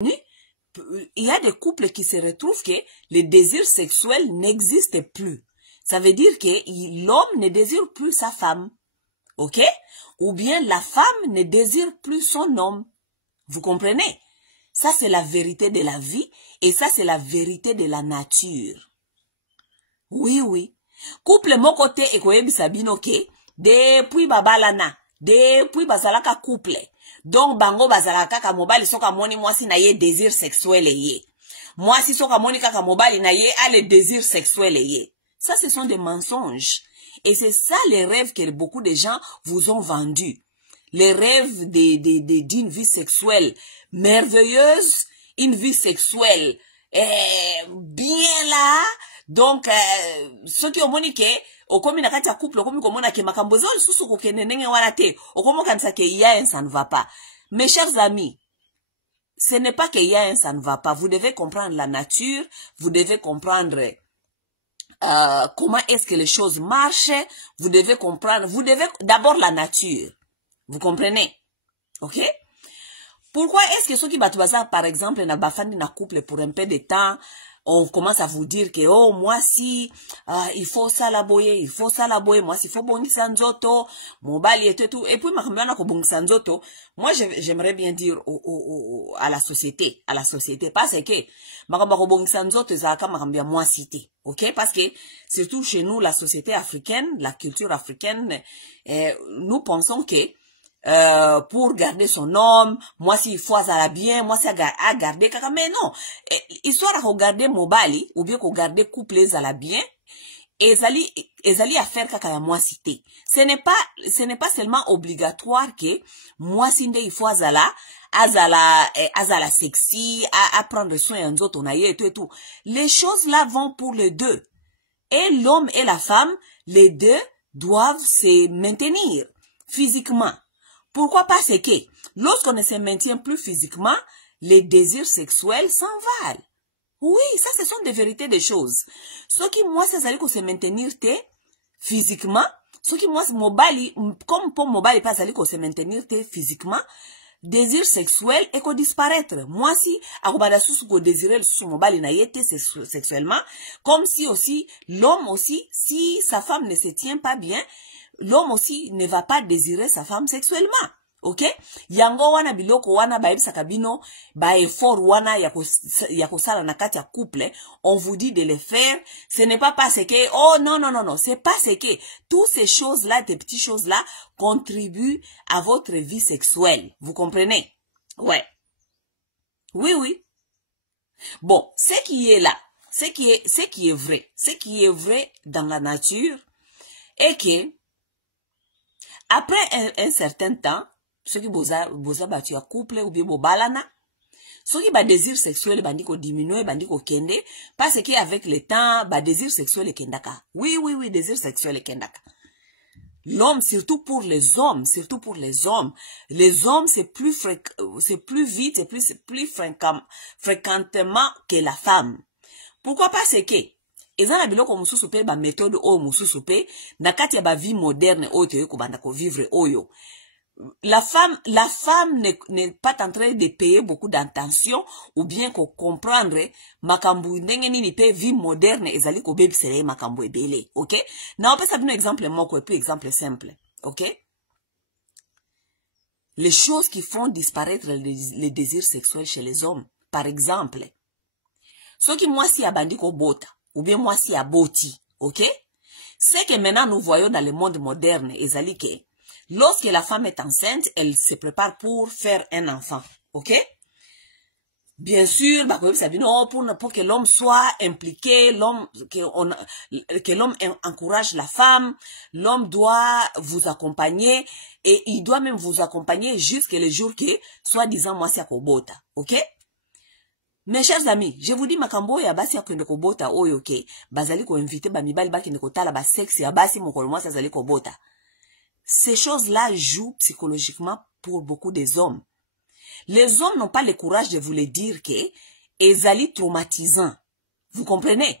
il y a des couples qui se retrouvent que le désir sexuel n'existe plus. Ça veut dire que l'homme ne désire plus sa femme. Ok? Ou bien la femme ne désire plus son homme. Vous comprenez? Ça, c'est la vérité de la vie et ça, c'est la vérité de la nature. Oui, oui. Couple mon côté ekoyebi sabino ke depuis babalana, depuis bazalaka couple. Donc bango bazalaka ka mobali soka moni mwasi na ye désir sexuel ye. Mwasi soka moni kaka mobali na ye a le désir sexuel ye. Ça, ce sont des mensonges. Et c'est ça les rêves que beaucoup de gens vous ont vendus. Les rêves d'une vie sexuelle merveilleuse, une vie sexuelle bien là. Donc, ceux qui ont moniqué, au comme na kati ya couple, au comme komona ke makambo zo susu ko kenenenge wana te, au comme kanisa ke ya ça ne va pas. Mes chers amis, ce n'est pas que ya ça ne va pas. Vous devez comprendre la nature, vous devez comprendre comment est-ce que les choses marchent, vous devez comprendre, vous devez d'abord la nature. Vous comprenez? Ok? Pourquoi est-ce que ceux qui battent par exemple, na bafandi na couple pour un peu de temps, on commence à vous dire que, oh, moi si, il faut ça la boyer, moi s'il faut bongisa nzoto, mobali et tout, et puis makambiana ko bongisa nzoto, moi j'aimerais bien dire à la société, parce que, makamba ko bongisa nzoto ezaka makambia moi cité, ok? Parce que, surtout chez nous, la société africaine, la culture africaine, nous pensons que, pour garder son homme, moi s'il faut ça bien, moi c'est à garder kaka, mais non, histoire à regarder mobali ou bien qu'on garder couple à la bien, ezali à faire kaka la moi cité. Ce n'est pas seulement obligatoire que moi sinde il faut azala sexy, à prendre soin de autres, on a et tout. Les choses là vont pour les deux. Et l'homme et la femme, les deux doivent se maintenir physiquement. Pourquoi? Parce que lorsqu'on ne se maintient plus physiquement, les désirs sexuels s'envolent. Oui, ça ce sont des vérités des choses. Ce qui moi c'est ça qu'on se maintenir physiquement, ce qui moi mobali comme pour mobali pas ça qu'on se maintenir physiquement, désir sexuel et qu'on disparaître. Moi si akobada sous qu'on désirer sous mobali na yete sexuellement, comme si aussi l'homme aussi si sa femme ne se tient pas bien, l'homme aussi ne va pas désirer sa femme sexuellement. Ok? Yango wana biloko wana baebisa kabino, ba effort wana yako sala na kati ya couple, on vous dit de les faire. Ce n'est pas parce que, oh non, c'est parce que toutes ces choses-là, ces petites choses-là, contribuent à votre vie sexuelle. Vous comprenez? Ouais. Oui. Bon, ce qui est là, ce qui est vrai dans la nature, est que, après un certain temps, ceux qui boza battu à couple ou bien bobalana, ceux qui ba désir sexuel bandi ko diminuer, bandi ko kende, parce qu'avec le temps, ba désir sexuel est kendaka. Oui, désir sexuel est kendaka. L'homme, surtout pour les hommes, les hommes c'est plus vite, c'est plus fréquemment que la femme. Pourquoi? Parce que ezana biloko mususu pe ba méthode o mususu pe na kati ya ba vie moderne o te ko banda ko vivre oyo. La femme n'est pas en train de payer beaucoup d'attention ou bien ko comprendre makambu ndenge nini pe vie moderne ezali ko bebisere makambu ebele, OK? Na on peut ça donner exemple moko et puis exemple simple, OK? Les choses qui font disparaître les désirs sexuels chez les hommes, par exemple, ceux qui moi si abandi ko bota ou bien moi si aboti, ok? C'est que maintenant nous voyons dans le monde moderne, ezali que lorsque la femme est enceinte, elle se prépare pour faire un enfant, ok? Bien sûr, pour que l'homme soit impliqué, que l'homme encourage la femme, l'homme doit vous accompagner et il doit même vous accompagner jusqu'à le jour que, soi-disant, moi si akobota, ok? Mes chers amis, je vous dis makambo ya basi ya kende kobota oyo ke bazali ko inviter ba mibali ba kende kotala ba sexe ya basi mokolo mwasi azali kobota. Ces choses-là jouent psychologiquement pour beaucoup des hommes. Les hommes n'ont pas le courage de vous le dire que ezali traumatisant. Vous comprenez?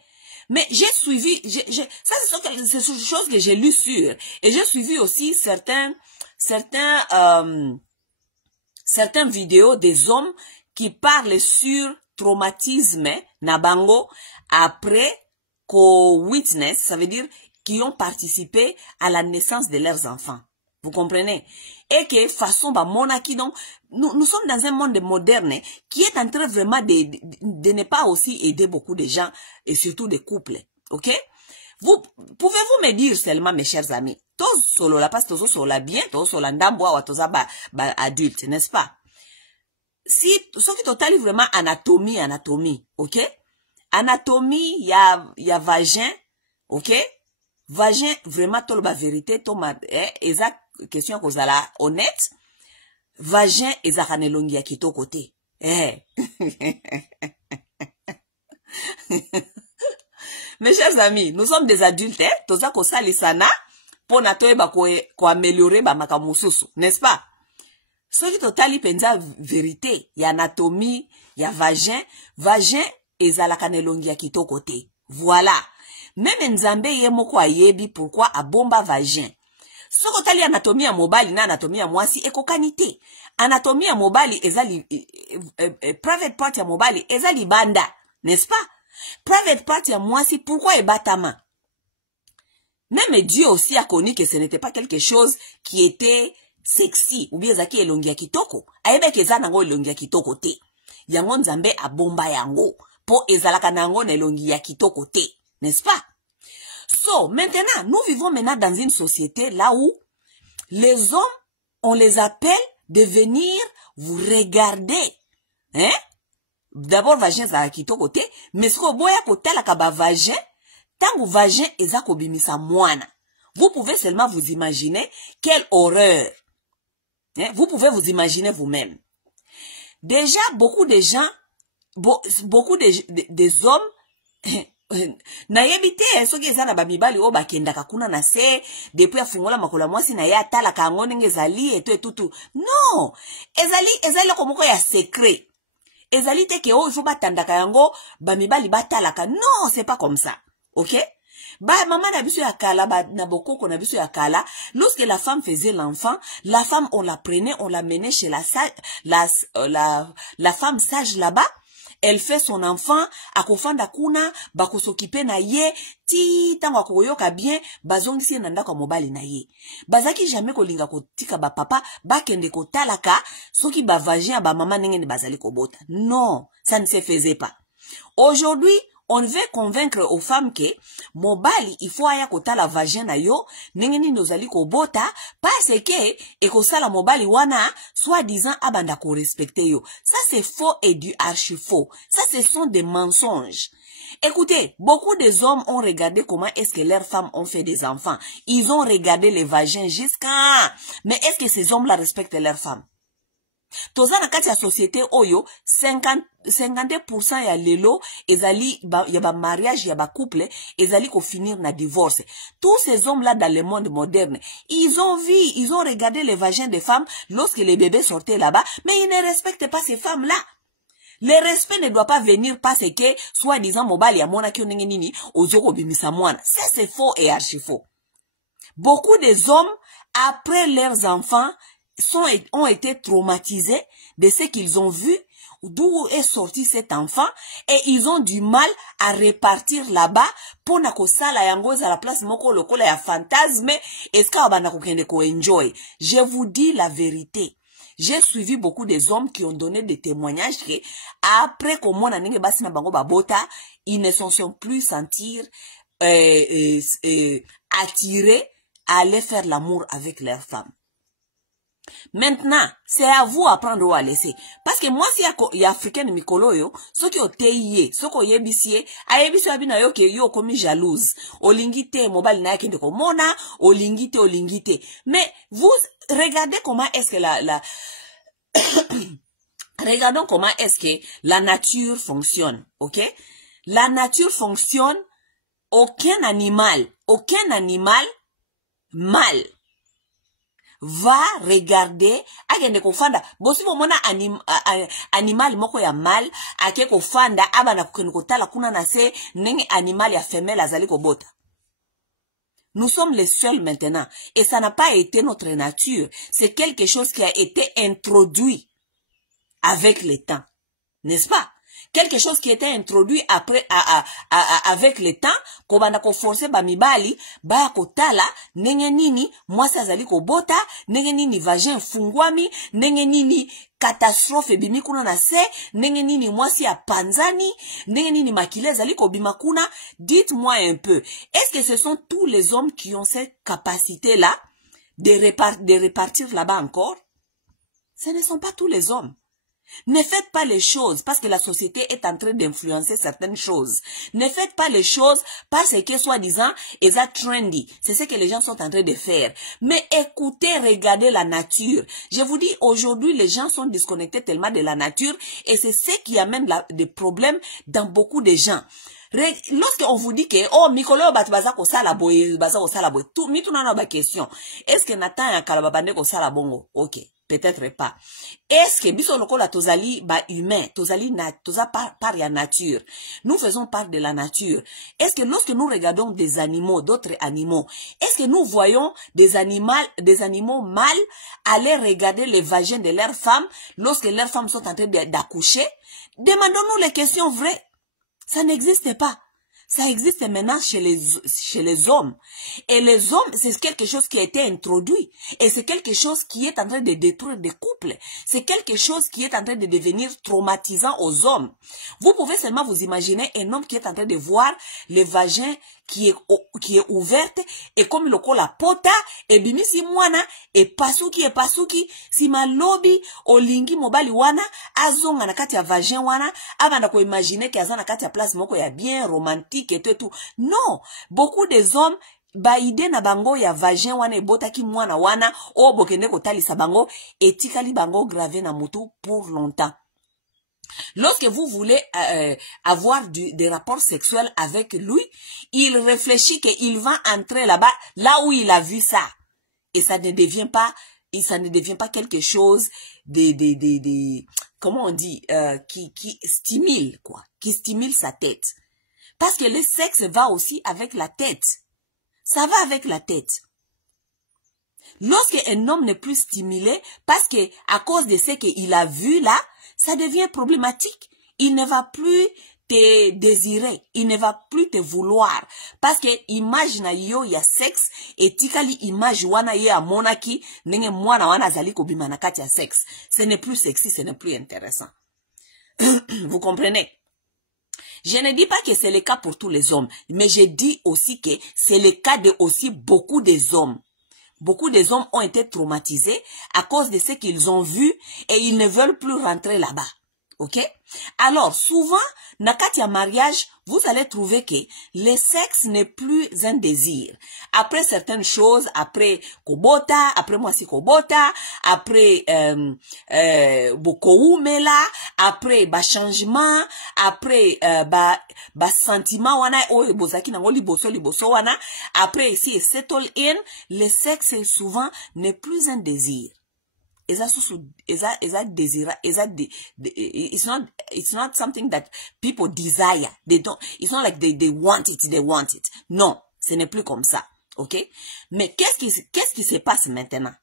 Mais j'ai suivi, ça c'est une chose que j'ai lu sur et j'ai suivi aussi certaines vidéos des hommes qui parle sur traumatisme na bango après co-witness, ça veut dire qui ont participé à la naissance de leurs enfants. Vous comprenez? Et que façon bah monaki, donc nous sommes dans un monde moderne qui est en train vraiment de ne pas aussi aider beaucoup de gens et surtout des couples. Ok? Pouvez-vous me dire seulement, mes chers amis, tous solo la passe, tous solo la bien, tous solo la ndamboa ou tous adulte, n'est-ce pas? Si ce qui total est vraiment anatomie, ok? Anatomie, il y a vagin, ok? Vagin, vraiment, tout la vérité, tout ma, exact, question que vous allez honnête. Vagin, exact, anelongi à kito côté. Mes chers amis, nous sommes des adultes, tout ça, ça, lisana, pour n'atoeba ko améliorer, ba makamususu, n'est-ce pas? Ce qui total penza vérité, il y a anatomie, il y a vagin, vagin, exact, anelongi à kito côté. Voilà. Même Nzambe yemoko ayebi pourquoi a bomba vagin. Soko tali anatomie ya mobali na anatomie ya mwasi ekokanite. Anatomie ya mobali ezali private part ya mobali ezali banda, n'est-ce pas? Private part ya mwasi pourquoi ebatama? Même Dieu aussi a connu que ce n'était pas quelque chose qui était sexy ou bien zaki elongi ya kitoko. Ayebe keza nango elongi ya kitoko te. Yango Nzambe a bomba yango po ezalaka nango na elongi ya kitoko te. N'est-ce pas? So, maintenant, nous vivons maintenant dans une société là où les hommes, on les appelle de venir vous regarder. Hein? D'abord, vagin za kito côté, mais ce que boya kote la kaba vagin, tant que vagin ezako bimisa moana. Vous pouvez seulement vous imaginer quelle horreur. Hein? Vous pouvez vous imaginer vous-même. Déjà, beaucoup de gens, beaucoup des hommes, na yebite soki eza na bamibali o bakendaka kuna na se depuis afungola makola mwasi na ya tala ka ngone ngezali etutu non ezali komoko ya secret ezali te ke o ifo batandaka yango bamibali batalaka non c'est pas comme ça. OK? Ba maman na biso ya kala ba na bokoko na biso ya kala, lorsque la femme faisait l'enfant, la femme on la prenait, on la menait chez la femme sage là-bas. Elle fait son enfant, akofanda kuna, bako s'occuper na ye, ti tango akoyoka bien, bazongisi nanda kwa mobali na ye. Bazaki jamais kolinga kotika ba papa, bakende kotalaka, soki ba vagin ba maman nengene bazali kobota. Non, ça ne se faisait pas. Aujourd'hui, on veut convaincre aux femmes que mobali il faut aya kotala vagin na yo nengeni nozali kobota parce que ekosala mobali wana soi-disant abanda ko respecter yo. Ça c'est faux et du archi faux. Ça ce sont des mensonges. Écoutez, beaucoup des hommes ont regardé comment est-ce que leurs femmes ont fait des enfants. Ils ont regardé les vagins jusqu'à... Mais est-ce que ces hommes-là respectent leurs femmes? Toza na kati ya société oyo 50% ya lelo ezali ya ba mariage ya ba couple ezali ko finir na divorce. Tous ces hommes là dans le monde moderne, ils ont vu, ils ont regardé les vagins des femmes lorsque les bébés sortaient là-bas, mais ils ne respectent pas ces femmes là. Le respect ne doit pas venir parce que soi-disant mobali ya mona ki onenge nini ozoko bimisa mwana. Ça c'est faux et archi faux. Beaucoup des hommes après leurs enfants ont été traumatisés de ce qu'ils ont vu, d'où est sorti cet enfant, et ils ont du mal à repartir là-bas pour na kosala yango à la place moko lokola ya fantasme est-ce que abana kokende ko enjoy. Je vous dis la vérité. J'ai suivi beaucoup des hommes qui ont donné des témoignages que après comment na ninge basi na bango babota, ils ne se sont plus sentir attirés à aller faire l'amour avec leurs femmes. Maintenant, c'est à vous à prendre ou à laisser. Parce que moi, si y a africain mikolo yo, ce qui o teye, ce qui o yebisie, a yebisie abina yo ke yo komi jalouse. Olingite, mobile na yake ndeko mona, olingite. Mais vous, regardez comment est-ce que regardons comment est-ce que la nature fonctionne, ok? La nature fonctionne, aucun animal mâle va regarder agende kofanda bosi bomona animal moko ya mal ake kofanda abana kokende kotala kuna na se nenge animal ya femelle azali kobota. Nous sommes les seuls maintenant et ça n'a pas été notre nature, c'est quelque chose qui a été introduit avec le temps. N'est-ce pas? Quelque chose qui était introduit après, avec le temps, kobanda ko forcer ba mibali, ba kotala, nenge nini, mwasi azali ko bota, nenge nini vagin fungwami, nenge nini catastrophe bimi kuna na se, nenge nini mwasi ya panzani, nenge nini makile azali ko bima kuna. Dites-moi un peu, est-ce que ce sont tous les hommes qui ont cette capacité-là de repartir là-bas encore? Ce ne sont pas tous les hommes. Ne faites pas les choses parce que la société est en train d'influencer certaines choses. Ne faites pas les choses parce que, soi-disant, c'est trendy. C'est ce que les gens sont en train de faire. Mais écoutez, regardez la nature. Je vous dis, aujourd'hui, les gens sont disconnectés tellement de la nature et c'est ce qui amène des problèmes dans beaucoup de gens. Lorsqu'on vous dit que, oh, Mikolo batbaza ko sala boye, baza ko sala boye, tout, mi tout n'a pas question. Est-ce que Nathan a kalababane ko sala bongo? Ok. Peut-être pas. Est-ce que biso lokola tozali ba humain, tozali toza par ya nature. Nous faisons part de la nature. Est-ce que lorsque nous regardons des animaux, d'autres animaux, est-ce que nous voyons des animaux mâles aller regarder les vagins de leurs femmes lorsque leurs femmes sont en train d'accoucher? Demandons-nous les questions vraies. Ça n'existe pas. Ça existe maintenant chez les hommes. Et les hommes, c'est quelque chose qui a été introduit. Et c'est quelque chose qui est en train de détruire des couples. C'est quelque chose qui est en train de devenir traumatisant aux hommes. Vous pouvez seulement vous imaginer un homme qui est en train de voir le vagin qui est ouverte et comme le la pota et bimisi mwana et pasuki si malobi olingi mobali wana azonga na kati ya vagin wana abanda ko imaginer que azana kati ya place moko ya bien romantique et tout. Non, beaucoup des hommes ba ide na bango ya vagin wana ebotaki mwana wana o bokende ko talisa bango etikali bango gravé na mutu pour longtemps. Lorsque vous voulez avoir des rapports sexuels avec lui, il réfléchit qu'il va entrer là-bas, là où il a vu ça. Et ça ne devient pas quelque chose comment on dit, qui stimule, quoi, qui stimule sa tête. Parce que le sexe va aussi avec la tête. Ça va avec la tête. Lorsque un homme n'est plus stimulé, parce que à cause de ce qu'il a vu là, ça devient problématique. Il ne va plus te désirer. Il ne va plus te vouloir. Parce que image na yo ya sexe, et tikali image wana ye a monaki, nenge mwana wana zali kobima na kati ya sexe. Ce n'est plus sexy, ce n'est plus intéressant. Vous comprenez? Je ne dis pas que c'est le cas pour tous les hommes, mais je dis aussi que c'est le cas de aussi beaucoup des hommes. Beaucoup des hommes ont été traumatisés à cause de ce qu'ils ont vu et ils ne veulent plus rentrer là-bas. Ok? Alors, souvent, nakati ya mariage, vous allez trouver que le sexe n'est plus un désir. Après certaines choses, après kobota, après mwasi kobota, après bokoumela, après ba changement, après ba sentiment wana o bozaki nango liboso wana, après si settle in, le sexe souvent n'est plus un désir. It's not something that people desire. It's not like they want it. Non, ce n'est plus comme ça. Ok? Mais qu'est-ce qui se passe maintenant?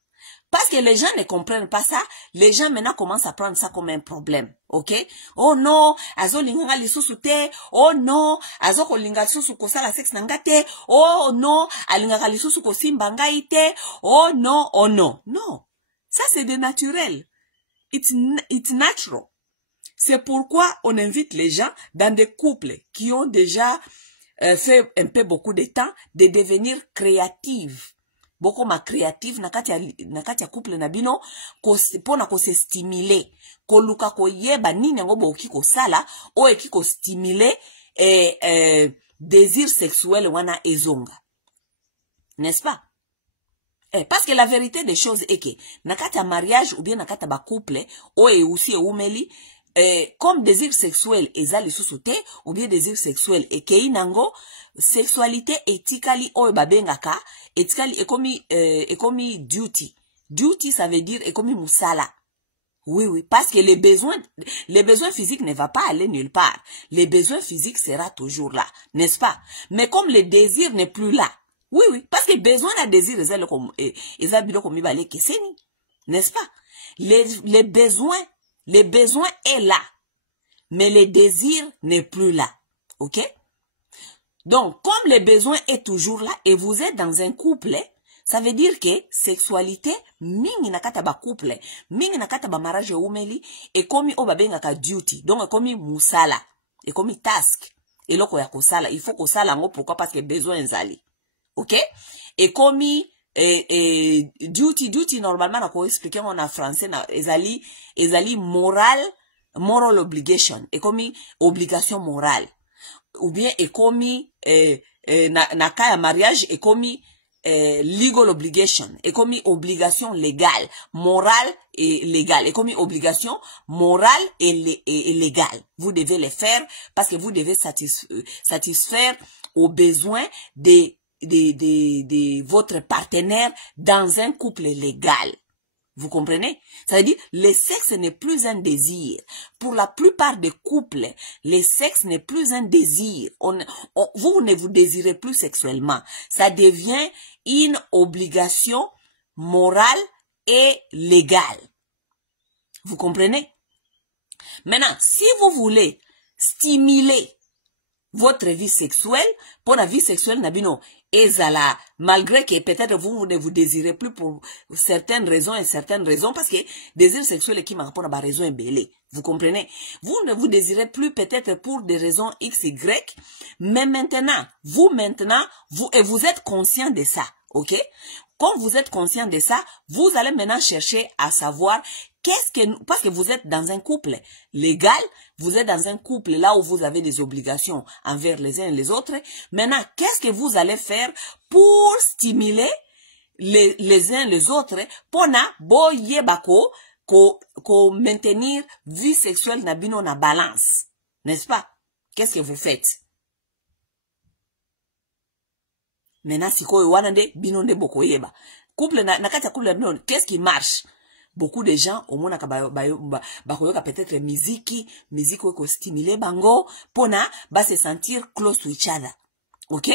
Parce que les gens ne comprennent pas ça, les gens maintenant commencent à prendre ça comme un problème. Ok? Oh non, azo linganga lisusu te. Oh non, azo kolinga lisusu kosala sex nangate. Oh non, alinganga lisusu kosimba ngai te. Oh non, oh non. Non. Ça, c'est de naturel. It's natural. C'est pourquoi on invite les gens dans des couples qui ont déjà fait un peu beaucoup de temps de devenir créatifs. Beaucoup ma créative nakati ya couple na bino pona ko se stimuler ko luka ko yeba nini ngo boki ko sala o eki ko stimuler désir sexuel wana ezonga. N'est-ce pas? Parce que la vérité des choses est que nakati ya mariage ou bien nakati ba couple o e aussi e umeli comme désir sexuel ezali susute ou bien désir sexuel et kei nango sexualité etikali o babengaka etikali ekomi duty ça veut dire ekomi musala. Oui, parce que les besoins physiques ne vont pas aller nulle part. Les besoins physiques sera toujours là, n'est-ce pas? Mais comme le désir n'est plus là, oui, parce que besoin d'un désir, n'est-ce pas? Les besoins est là. mais le désir n'est plus là. Ok? Donc, comme le besoin est toujours là et vous êtes dans un couple, ça veut dire que sexualité, mingi nakata ba couple, mingi nakata ba mariage umeli, et comme o babengaka duty, donc comme musala, et comme task, et loko ya kosala, il faut kosala ngo pourquoi parce que besoin zali. Ok? Et comme duty normalement na ko expliquer en français na ezali moral obligation, et comme obligation morale. Ou bien ekomi na cas ya mariage ekomi legal obligation, ekomi obligation légale, morale et légale, ekomi obligation morale et légale. Vous devez les faire parce que vous devez satisfaire aux besoins de votre partenaire dans un couple légal. Vous comprenez? Ça veut dire, le sexe n'est plus un désir. Pour la plupart des couples, le sexe n'est plus un désir. Vous ne vous désirez plus sexuellement. Ça devient une obligation morale et légale. Vous comprenez? Maintenant, si vous voulez stimuler votre vie sexuelle, pour la vie sexuelle, nabino, ezala, malgré que peut-être vous ne vous désirez plus pour certaines raisons et certaines raisons, parce que désir sexuel est qui m'a rapport à raison belé. Vous comprenez? Vous ne vous désirez plus peut-être pour des raisons X, Y, mais maintenant, vous êtes conscient de ça, ok? Quand vous êtes conscient de ça, vous allez maintenant chercher à savoir parce que vous êtes dans un couple légal, vous êtes dans un couple là où vous avez des obligations envers les uns et les autres. Maintenant, qu'est-ce que vous allez faire pour stimuler les uns les autres pour na boye bako ko maintenir vie sexuelle na bino na balance, n'est-ce pas? Qu'est-ce que vous faites? Maintenant, si ko wana de bino de boko yeba couple na kati ya couple non, qu'est-ce qui marche? Beaucoup de gens au monde bakoyoka peut-être musique ko stimuler bango pona ba se sentir close to each other. OK?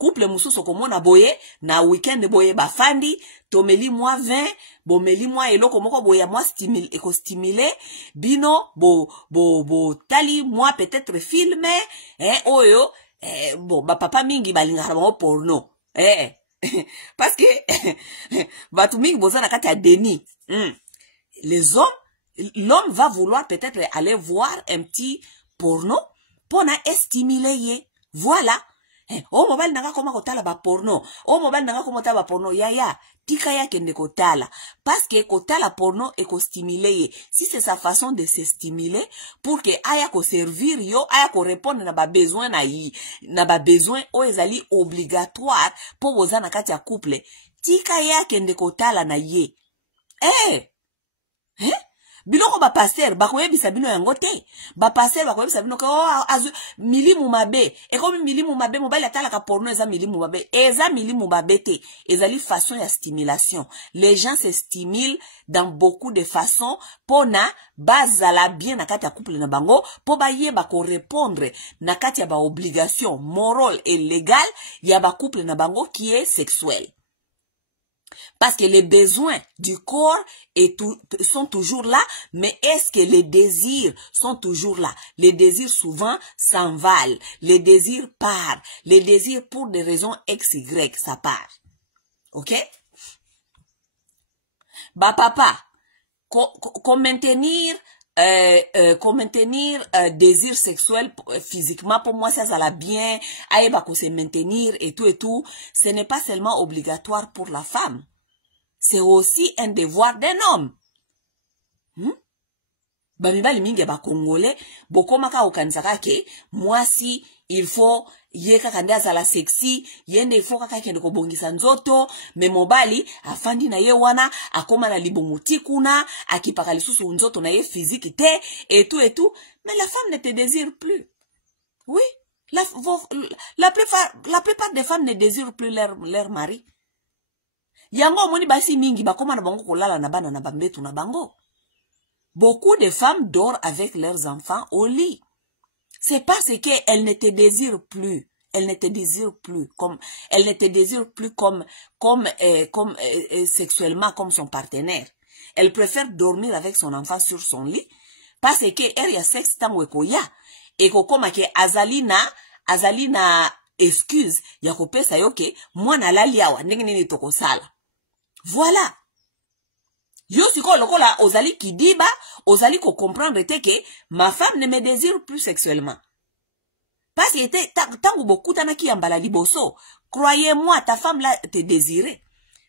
Couple mususu komona boye na weekend boye ba fandi tomeli moi 20 bomeli moi eloko moko boya moi stimuler bino bo tali moi peut-être filmer oyo bon ba papa mingi balingaka bango porno parce que batu mingi boza na kati ya deni. L'homme va vouloir peut-être aller voir un petit porno pour na stimuler. Voilà. Oh mobile nanga koma kotala ba porno. Oh mobile nanga koma kotala ba porno. Ya. Tika ya kende kotala. Parce que kotala porno et ko stimuler. Si c'est sa façon de se stimuler pour que aya ko servir yo, aya ko répondre na ba besoin na ba besoin o ezali obligatoire pour boza na kati ya couple. Tika ya kende kotala na ye. Biloko ba passer ba koyebisa bino yango te. Ba passer ba koyebisa bino ko milimu mabe. E comme milimu mabe mobile atalaka porno eza milimu mabe. Eza milimu mabe te. Ezali façon ya stimulation. Les gens se stimulent dans beaucoup de façons pona bazala bien na kati ya couple na bango po ba yeba ko répondre na kati ya ba obligation morale et légale ya ba couple na bango qui est sexuel. Parce que les besoins du corps sont toujours là, mais est-ce que les désirs sont toujours là? Les désirs souvent s'envalent, les désirs partent, les désirs pour des raisons X, Y, ça part. Ok? Bah papa, qu'on maintenir désir sexuel physiquement, pour moi ça va bien, aïba qu'on se maintenir et tout, ce n'est pas seulement obligatoire pour la femme. C'est aussi un devoir d'un homme. Bamibali mingi ba congolais, bokomaka okanisaka ke, moi si il faut yeka kanda zala sexy, yende il faut kaka kende ko bongisa nzoto, me mobali afandi na ye wana, akoma na libonguti kuna, akipaka lisusu nzoto na ye physique te, et tout, mais la femme ne te désire plus. Oui, la plupart des femmes ne désirent plus leur mari. Yango moni basi mingi bakoma na bango kolala na bana na bambetu na bango. Beaucoup de femmes dorment avec leurs enfants au lit. C'est parce qu'elles ne te désirent plus. Elles ne te désirent plus comme sexuellement comme son partenaire. Elle préfère dormir avec son enfant sur son lit parce que area sexe tango ekoya ekokoma ke azali na excuse ya kopesa yo ke mwana lali awa ndenge nini tokosala. Voilà. Yo siko lokola ozali kidiba, ozali ko comprendre te que ma femme ne me désire plus sexuellement. Parce que tango bokutanaki yambala liboso, croyez-moi, ta femme là te désirait.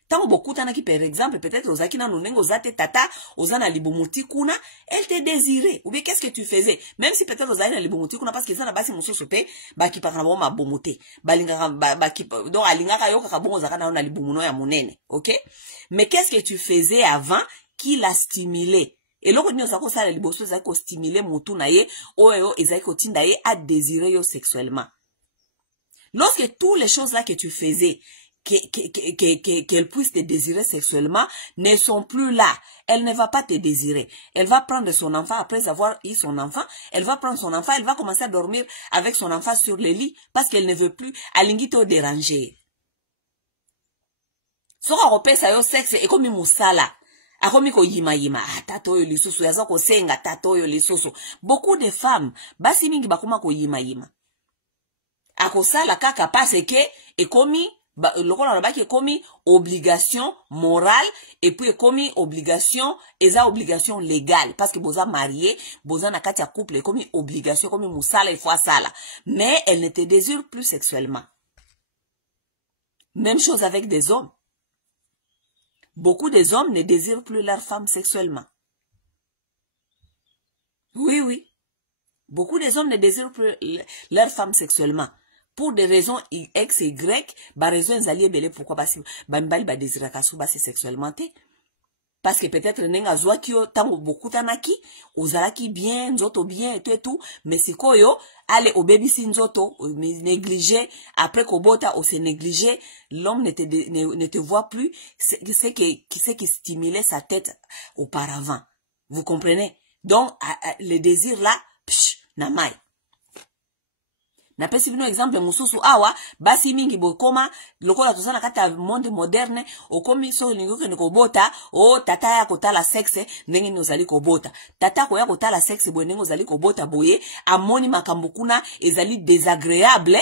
Tango bokutanaki par exemple, peut-être ozaki na nonengo ozate tata, ozana libumuti kuna, elle te désirait. Ou bien qu'est-ce que tu faisais? Même si peut-être ozali na libumuti kuna parce que ça na basi mususu pe, baki pakana bo mabomote. Balinga baki donc alingaka yo kaka bongo zaka na libumuno ya munene, OK? Mais qu'est-ce que tu faisais avant qui l'a stimulé? Et loko nyo sako sala liboso zako stimuler mutu na ye, oyo ezako tinda ye à désirer yo sexuellement. Lorsque toutes les choses là que tu faisais qu'elle puisse te désirer sexuellement ne sont plus là, elle ne va pas te désirer. Elle va prendre son enfant après avoir eu son enfant, elle va prendre son enfant, elle va commencer à dormir avec son enfant sur le lit parce qu'elle ne veut plus alingi te déranger. Soko kopesa yo sexe ekomi musala. Akomi ko yima tato yo lisusu yaza ko senga tato yo lisusu. Beaucoup de femmes basi mingi bakoma ko yima. Akosala kaka parce que ekomi lokola baki ekomi obligation morale et puis ekomi obligation eza obligation légale parce que boza marié, boza na kati ya couple ekomi obligation ekomi musala il faut sala. Mais elle ne te désire plus sexuellement. Même chose avec des hommes. Beaucoup des hommes ne désirent plus leur femme sexuellement. Oui, oui. Beaucoup des hommes ne désirent plus leur femme sexuellement. Pour des raisons X et Y, bah raison zali belé pourquoi parce que mbali ba désira kasu ba sexuellement te. Parce que peut-être nenga zwa kio tango beaucoup tanaki, ozalaki bien, nzoto bien et tout, mais siko yo allez au baby si nzoto négligé après kobota ou se négligé, l'homme ne te voit plus, c'est qui stimulait sa tête auparavant. Vous comprenez? Donc le désir là, namai. Na pesi bino exemple mususu awa basi mingi bokoma lokola tozana kata monde moderne okomi so lingo ke nikobota o tata ya kotala sexe ndenge nozali kobota tata ko ya kotala sexe bo ndenge ozali kobota boye amoni makambo kuna ezali désagréable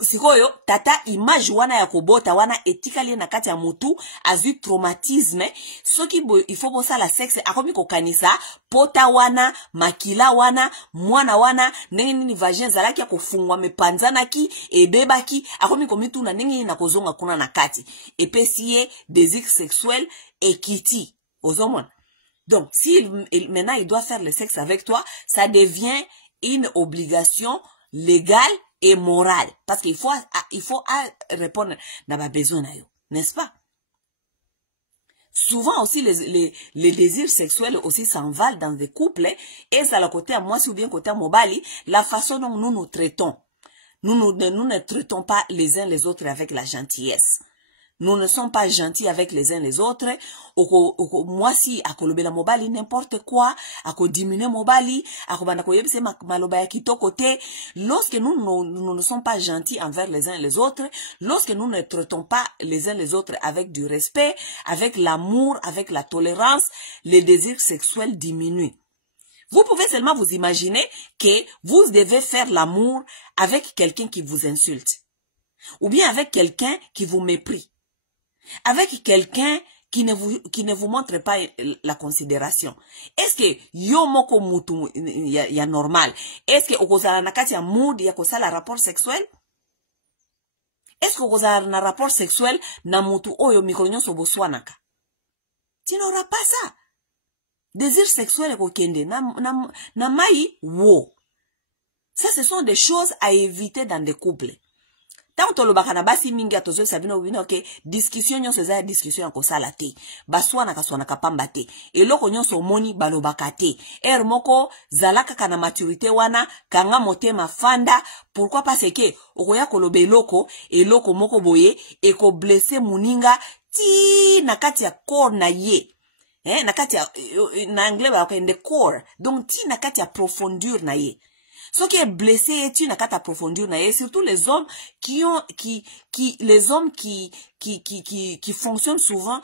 sikoyo tata image wana ya kobota wana etikali na kati ya mutu azu traumatisme soki bo il faut bosa la sexe akomi kokanisa pota wana makila wana mwana wana ndenge nini vagin zalaki ya kofungwa mepanzanaki ebebaki akomi komitu na ndenge na kozonga kuna na kati epesiye désir sexuel ekiti ozomona. Donc si maintenant il doit faire le sexe avec toi, ça devient une obligation légale et morale parce qu'il faut répondre à ma besoin na yo, n'est-ce pas? Souvent aussi les désirs sexuels aussi s'envalent dans des couples et ça le côté à moi ou bien côté à Mobali, la façon dont nous nous traitons. Nous ne traitons pas les uns les autres avec la gentillesse. Nous ne sommes pas gentils avec les uns les autres. Moi si akolobela mobali n'importe quoi, ako diminuer mobali, ako banda koyebise maloba ya kitoko te. Lorsque nous ne sommes pas gentils envers les uns les autres, lorsque nous ne traitons pas les uns les autres avec du respect, avec l'amour, avec la tolérance, les désirs sexuels diminuent. Vous pouvez seulement vous imaginer que vous devez faire l'amour avec quelqu'un qui vous insulte. Ou bien avec quelqu'un qui vous méprise. Avec quelqu'un qui ne vous montre pas la considération. Est-ce que yo moko mutu ya normal? Est-ce que okozala nakati ya mood ya kosala rapport sexuel? Est-ce que okozala na rapport sexuel na mutu oyo mikolo nyonso boswanaka? Tu n'auras pas ça. Désir sexuel ekokende na mai wo. Ça ce sont des choses à éviter dans des couples. Tant que le bakana basi mingi atozo sabino wino ke discussion nyonso za discussion ko sala te baswana kaswana kapamba te eloko nyonso moni balobaka te moko zalaka kana maturité wana kanga motema fanda. Pourquoi parce que okoya koloba eloko moko boye eko blesser muninga ti nakati ya corps na ye nakati ya na anglais ba ko in the core, donc ti nakati ya profondeur na ye. Ce qui est blessé est une carte à profondir, et surtout les hommes qui fonctionnent souvent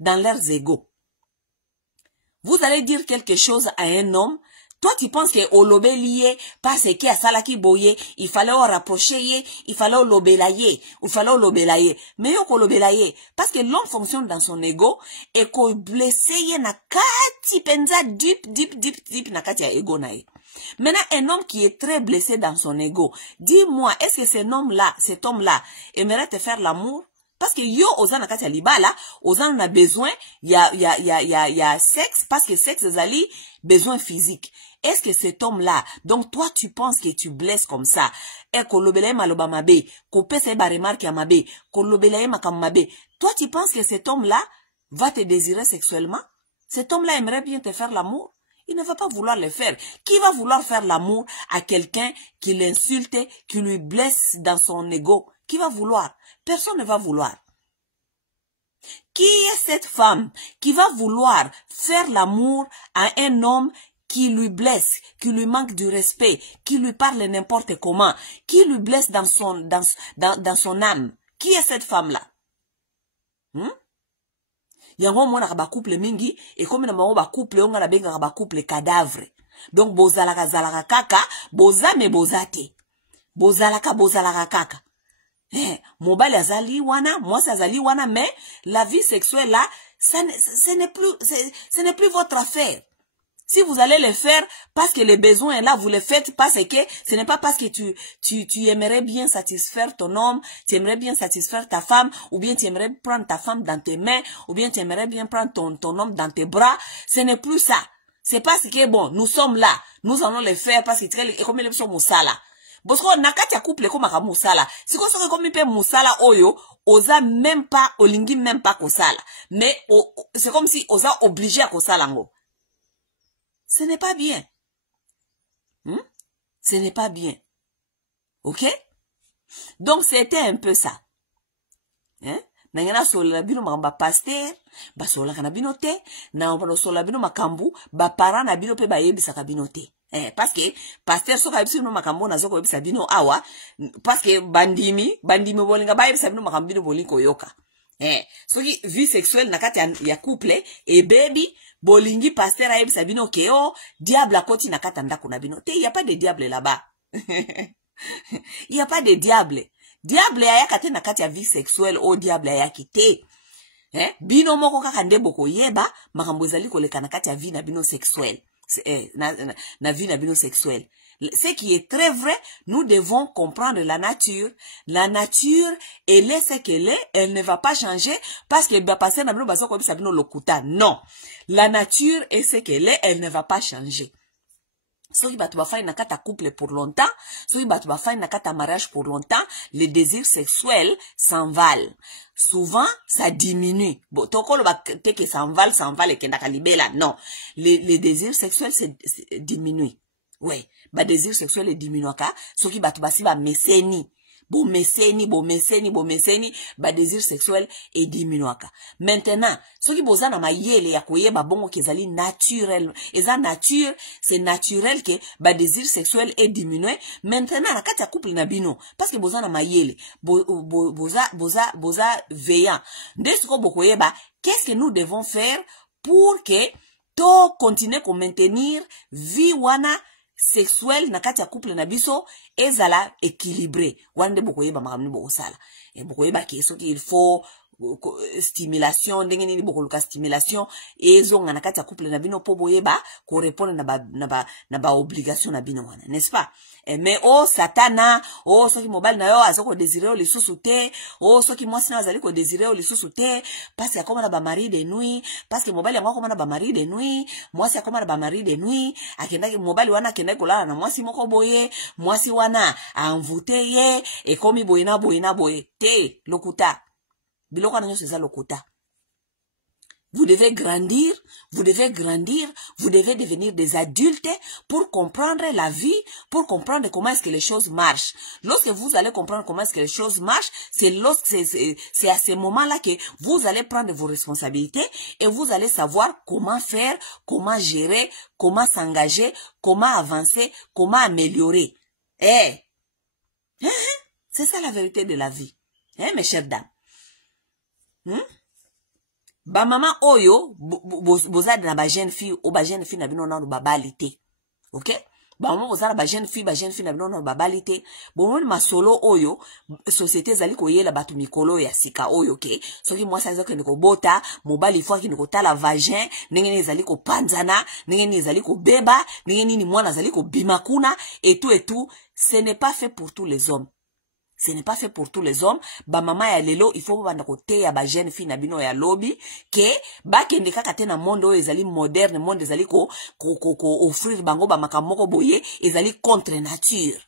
dans leurs égos. Vous allez dire quelque chose à un homme. Toi, tu penses que au lobé lié, parce qu'il y a ça là qui boye, il fallait au rapprocher, il fallait au lobélayer, il fallait au lobélayer. Mais au lobélayer, parce que l'homme fonctionne dans son ego, et qu'on blesse na kati penza deep na kati ya ego na ye. Maintenant, un homme qui est très blessé dans son ego, dis-moi, est-ce que cet homme-là aimerait te faire l'amour? Parce que yo, ozana kati ya libala, ozana a besoin, y a sexe, parce que sexe, zali, besoin physique. Est-ce que cet homme-là, donc toi, tu penses que tu blesses comme ça, et qu'on l'obélaye maloba mabe, qu'on pèse ba remarque à mabe, qu'on l'obélaye makam mabe, toi, tu penses que cet homme-là va te désirer sexuellement? Cet homme-là aimerait bien te faire l'amour? Il ne va pas vouloir le faire. Qui va vouloir faire l'amour à quelqu'un qui l'insulte, qui lui blesse dans son ego? Qui va vouloir? Personne ne va vouloir. Qui est cette femme qui va vouloir faire l'amour à un homme qui lui blesse, qui lui manque du respect, qui lui parle n'importe comment, qui lui blesse dans son âme? Qui est cette femme-là? Yango mona ba couple mingi, et comme na ba couple, on a benga ba couple cadavre. Donc bozalaka zalaka kaka, bozame bozate. Bozalaka kaka. Mobile azali wana, moi ça azali wana, mais la vie sexuelle là, ce n'est plus votre affaire. Si vous allez le faire parce que le besoin est là, vous le faites parce que ce n'est pas parce que tu aimerais bien satisfaire ton homme, tu aimerais bien satisfaire ta femme, ou bien tu aimerais prendre ta femme dans tes mains, ou bien tu aimerais bien prendre ton homme dans tes bras. Ce n'est plus ça. C'est parce que bon, nous sommes là, nous allons le faire parce que comme les sommes musala. Bosko nakati ya couple comme ka musala. Si ko soke comme pe musala oyo, oza même pas olingi même pas kosala. Mais c'est comme si oza obligé à kosala ngo. Ce n'est pas bien. Ce n'est pas bien. Ok? Donc, c'était un peu ça. Nangana sola bino makamba pasteur, ba sola kana bino te, na on sola bino makambu, ba para na bino pe ba yebisa ka bino te. Parce que pasteur soka yebisa bino makambu na zoko yebisa bino awa, parce que bandimi bolinga ba yebisa bino makambu bino bolingo yoka. Soki vie sexuelle nakati ya couple et baby bolingi pasteur ayebi sabino keo diable akoti nakata ndako na bino te, il y a pas de diable là-bas. Il y a pas de diable. Diable ayaka te nakati ya vie sexuelle o diable ayaki te. Bino moko kaka nde boko yeba makambo ezali koleka nakati ya vie na bino sexuelle. Na vie na bino sexuelle. Ce qui est très vrai, nous devons comprendre la nature. La nature, elle est ce qu'elle est, elle ne va pas changer parce que passer na bino baso ko bisa bino lokuta. Non. La nature est ce qu'elle est, elle ne va pas changer. Soki batu ba fai nakata couple pour longtemps, soki batu ba fai nakata mariage pour longtemps, les désirs sexuels s'envalent. Souvent, ça diminue. Bon, toko lo ba teke s'envale et kenda kalibela. Non. Les désirs sexuels diminuent. Ouais, ba désir sexuel est diminuaka, soki batu basi ba meseni, bo meseni, ba désir sexuel est diminuaka. Maintenant, soki boza na mayele ya koyeba bongo kezali naturel, eza nature, c'est naturel que ba désir sexuel est diminué. Maintenant, na kati ya couple na bino, parce que boza na mayele, boza veillant. Ndesiko bokoyeba, qu'est-ce que nous devons faire pour que to continuer ko maintenir vie wana sexuel na kati ya couple na biso ezala équilibré. Wande bokoyeba makamni bokosala. Et bokoyeba ki soki il faut stimulation ndenge nini bokoluka stimulation ezonga na kati ya couple na bino po boyeba ko répondre na ba obligation na bino wana, n'est-ce pas? Mais satana, soki mobile na yo azoko désirer le sous-souté, soki mwasi na azali ko désirer le sous-souté parce que comme na ba mari de nuit, parce que mobile yango comme na ba mari de nuit, mwasi comme na ba mari de nuit, akenda mobile wana akenda kolala na mwasi moko boye, mwasi wana envoûté ye et comme boyena boye te lokuta. Biloko na nyo c'est ça lokuta. Vous devez grandir, vous devez devenir des adultes pour comprendre la vie, pour comprendre comment est-ce que les choses marchent. Lorsque vous allez comprendre comment est-ce que les choses marchent, c'est à ce moment-là que vous allez prendre vos responsabilités et vous allez savoir comment faire, comment gérer, comment s'engager, comment avancer, comment améliorer. C'est ça la vérité de la vie. Mes chères dames. ba mama oyo bozade na ba jeune fille o ba jeune fille na bino na babalite. OK? Ba mama bozala ba jeune fille na bino na babalite. Bon masolo oyo société zali koyela batu mikolo ya sika oyo ke soki mwasi azo kende ko bota mobali fwa kende ko tala vagin ndenge ni zali ko panzana ndenge ni zali ko beba ndenge ni mwana zali ko bimakuna et tout, ce n'est pas fait pour tous les hommes. Ce n'est pas fait pour tous les hommes. Ba mama ya lelo, il faut banda kote ya ba jeune fille na bino ya lobby ke ba kende kaka te na monde oyo ezali moderne, monde ezali ko offrir bango ba makamoko boye, ezali contre nature.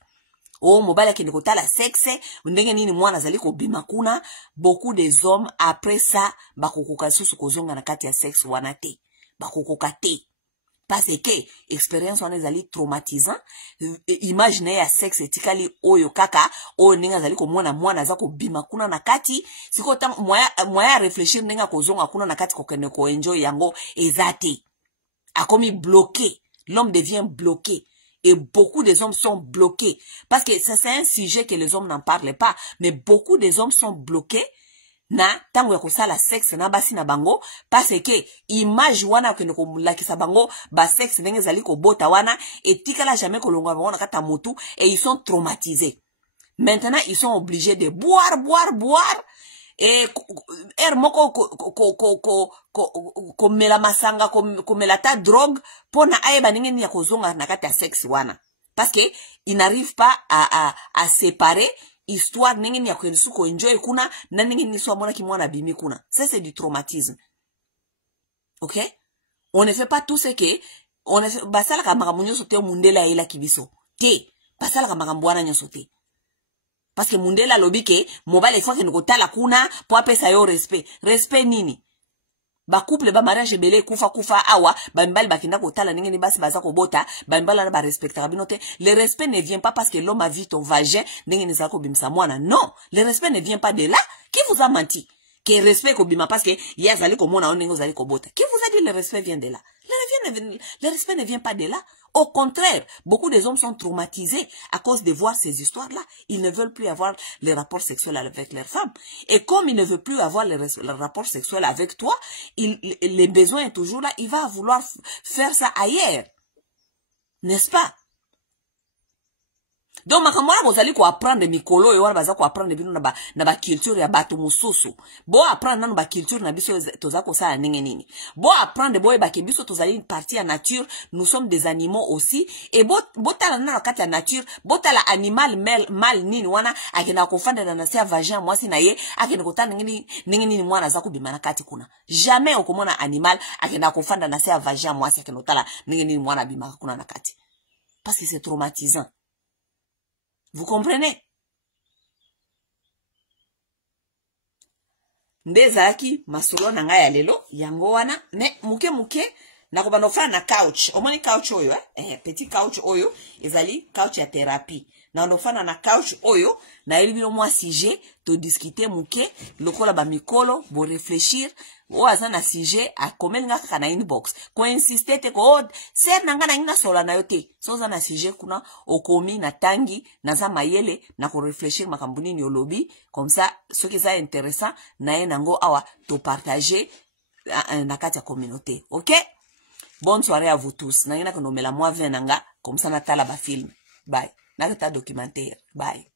Oh mobile kende kotala sexe, ndenge nini mwana zali ko bimakuna, beaucoup des hommes après ça bakokoka susu kozonga na kati ya sexe wana te. Bakokoka te. Parce que expérience wana ezali traumatisant, imagine ya sexe etikali oyo kaka oyo ninga zali ko mwana za ko bima kuna na kati siko tang moya réfléchir ninga kozonga kuna na kati ko kene ko enjoy yango ezate akomi bloqué, l'homme devient bloqué et beaucoup des hommes sont bloqués parce que ça c'est un sujet que les hommes n'en parlent pas, mais beaucoup des hommes sont bloqués na tango ya kosala sexe na basi na bango parce que image wana kende ko mulakisa bango ba sexe ndenge zali ko bota wana etikala jamais kolonga bango na kata motu et ils sont traumatisés. Maintenant ils sont obligés de boire et moko mela masanga mela ta drogue pona ayeba ndenge ni ya kozonga na kata sexe wana parce que ils n'arrivent pas à séparer histoire ndenge ni ya ko enjoy kuna na ndenge ni so mona ki mwana bimi kuna. Ça c'est du traumatisme. OK? On ne fait pas tout ce que on ne fait basala ka makambo nyoso te mundela ela kibiso. Te, basala ka makambo wana nyoso te. Parce que mundela lobi ke mobile fois ke ngotala kuna po apesa yo respect. Respect nini? Ba couple ba mariage belé kufa awa ba mbali bakinda kotala ndenge ni basi baza ko bota ba mbala na ba respecter binote. Le respect ne vient pas parce que l'homme a vu ton vagin ndenge ni zako bimsa mwana. Non, le respect ne vient pas de là. Qui vous a menti? Que respect ko bima parce que ya zali ko mona ndenge zali ko bota. Qui vous a dit le respect vient de là? Le respect ne vient pas de là. Au contraire, beaucoup des hommes sont traumatisés à cause de voir ces histoires-là. Ils ne veulent plus avoir les rapports sexuels avec leurs femmes. Et comme ils ne veulent plus avoir les rapports sexuels avec toi, les besoins est toujours là. Il va vouloir faire ça ailleurs. N'est-ce pas? Donc makamwana bozali ko apprendre mikolo yo wana baza ko apprendre bino na ba culture ya bato mususu. Bo apprendre nanu ba culture na biso toza ko sala ndenge nini. Bo apprendre boye ba ke biso tozali une partie ya nature, nous sommes des animaux aussi et bo tala na kati ya nature, bo tala animal mal nini wana akenda ko fanda na nasia vagin mwasi na ye akenda ko tana ndenge nini mwana za ko bimana kati kuna. Jamais okomona animal akenda ko fanda na nasia vagin mwasi akenda tala ndenge nini mwana bimaka kuna na kati. Parce que c'est traumatisant. Vous comprenez? Ndezaki masolo na nga ya lelo yango wana me muke na kobano fa na couch. Omoni couch oyo petit couch oyo ezali couch ya thérapie. Na ndofana na couch oyo na elibino mwa sujet to discuter muke lokola ba mikolo bo réfléchir o azana sujet a komelinga kaka na inbox ko insister te ko ser nanga na ngina sola na yote so za na sujet kuna okomi na tangi na za mayele na ko réfléchir makambuni ni olobi comme ça ce qui est intéressant na enango awa to partager na kati ya communauté. OK? Bonne soirée à vous tous. Na ngina konomela moi 20 nanga comme ça na tala ba film. Bye. Nakata documentaire. Bye.